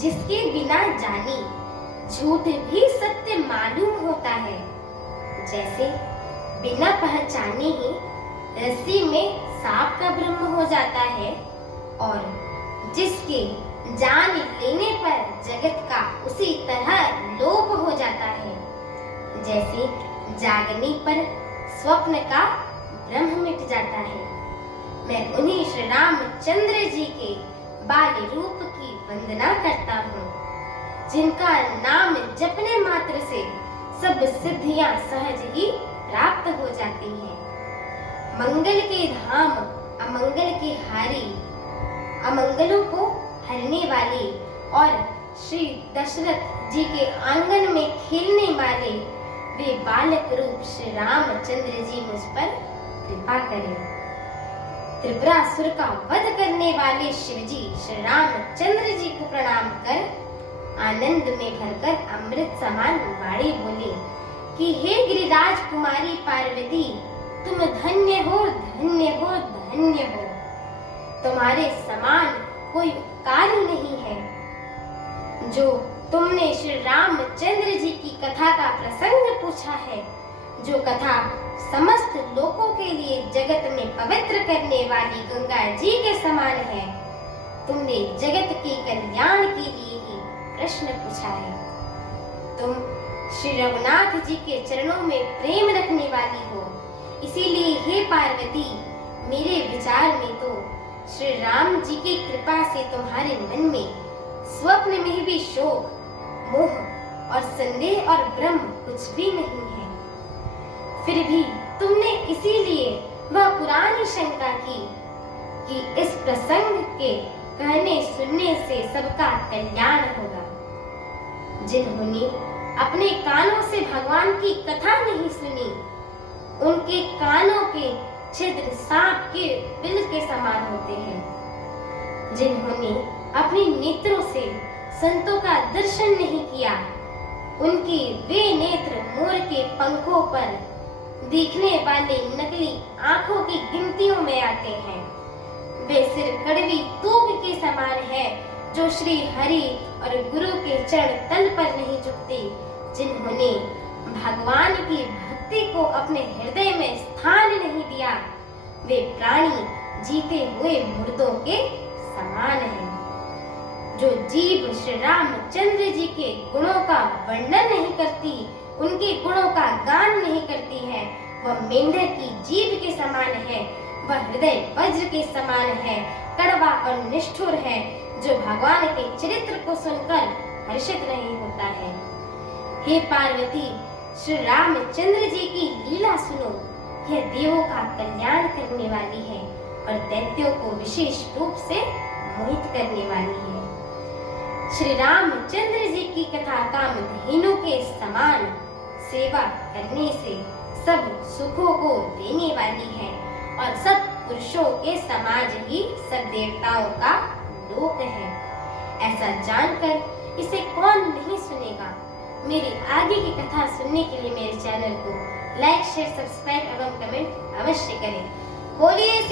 जिसके बिना जाने झूठ भी सत्य मालूम होता है। जैसे बिना पहचाने ही रस्सी में सांप का भ्रम हो जाता है और जिसके जान लेने पर जगत का उसी तरह लोप हो जाता है। जैसे जागने पर स्वप्न का भ्रम मिट जाता है। मैं उन्हीं श्री रामचंद्र जी के बाल रूप की वंदना करता हूँ, जिनका नाम जपने मात्र से सब सिद्धियां सहज ही प्राप्त हो जाती हैं। मंगल के धाम अमंगल के हारी, अमंगलों को हरने वाले और श्री दशरथ जी के आंगन में खेलने वाले वे बालक रूप श्री रामचंद्र जी मुझ पर कृपा करें। त्रिपुरासुर का वध करने वाले शिवजी श्री रामचंद्र जी को प्रणाम कर आनंद में भरकर अमृत समान वाणी बोले कि हे गिरिराज कुमारी पार्वती, तुम धन्य हो, धन्य हो, धन्य हो। तुम्हारे समान कोई कार्य नहीं है। जो तुमने श्री रामचंद्र जी की कथा का प्रसंग पूछा है, जो कथा समस्त लोगों के लिए जगत में पवित्र करने वाली गंगा जी के समान है, तुमने जगत के कल्याण के लिए ही प्रश्न पूछा है। तुम श्री रघुनाथ जी के चरणों में प्रेम रखने वाली हो, इसीलिए हे पार्वती, मेरे विचार में तो श्री राम जी की कृपा से तुम्हारे मन में स्वप्न में भी शोक, मोह और संदेह और भ्रम कुछ भी नहीं है। फिर भी तुमने इसीलिए वह पुरानी शंका की कि इस प्रसंग के कहने सुनने से सबका कल्याण होगा। जिन्होंने अपने कानों से भगवान की कथा नहीं सुनी, उनके कानों के छिद्र सांप के बिल के समान होते हैं। जिन्होंने अपने नेत्रों से संतों का दर्शन नहीं किया, उनके वे नेत्र मोर के पंखों पर दिखने वाले नकली आंखों की गिनतियों में आते हैं। वे सिर कड़वी तूप के समान है, जो श्री हरि और गुरु के चरण तल पर नहीं झुकते। जिन्होंने भगवान की भक्ति को अपने हृदय में स्थान नहीं दिया, वे प्राणी जीते हुए मुर्दों के समान हैं। जो जीव श्री रामचंद्र जी के गुणों का वर्णन नहीं करती, उनके गुणों का गान नहीं करती है, वह मेंढक की जीभ के समान है, वह हृदय वज्र के समान है, कड़वा और निष्ठुर है, जो भगवान के चरित्र को सुनकर हर्षित नहीं होता है। हे पार्वती, श्री रामचंद्र जी की लीला सुनो, यह देवों का कल्याण करने वाली है और दैत्यों को विशेष रूप से मोहित करने वाली है। श्री रामचंद्र जी की कथा कामधेनु के समान सेवा करने से सब सुखों को देने वाली है और सब पुरुषों के समाज ही सब देवताओं का लोक है। ऐसा जानकर इसे कौन नहीं सुनेगा। मेरी आगे की कथा सुनने के लिए मेरे चैनल को लाइक, शेयर, सब्सक्राइब एवं कमेंट अवश्य करें। बोलिए